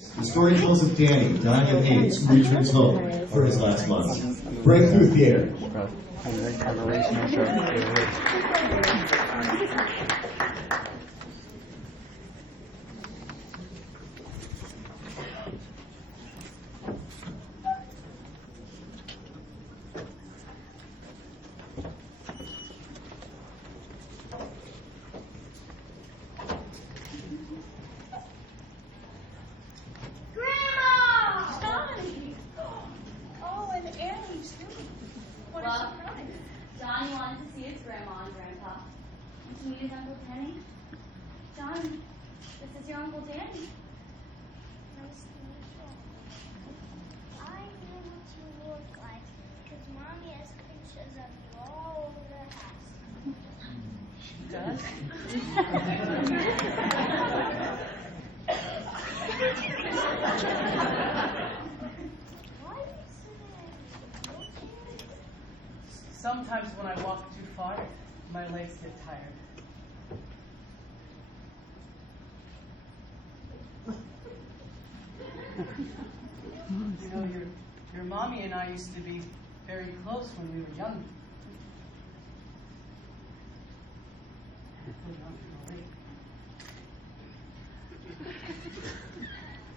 The story tells of Danny, dying of AIDS, who returns home for his last months. Breakthrough Theater. Johnny wanted to see his grandma and grandpa. And to meet his Uncle Penny. Johnny, this is your Uncle Danny. Nice to meet you. I know what you look like, because Mommy has pictures of you all over the house. She does? Sometimes when I walk too far, my legs get tired. You know, your mommy and I used to be very close when we were young.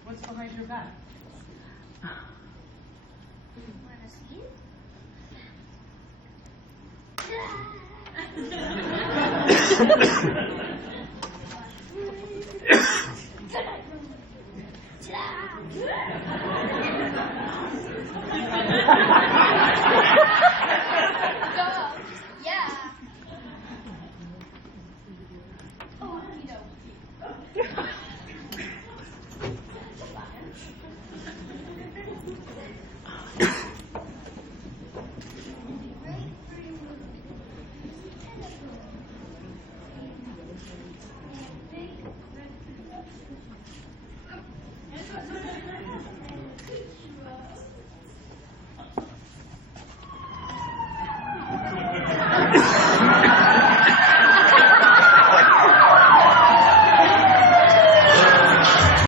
What's behind your back? Want to see it? Yeah. Oh, you know.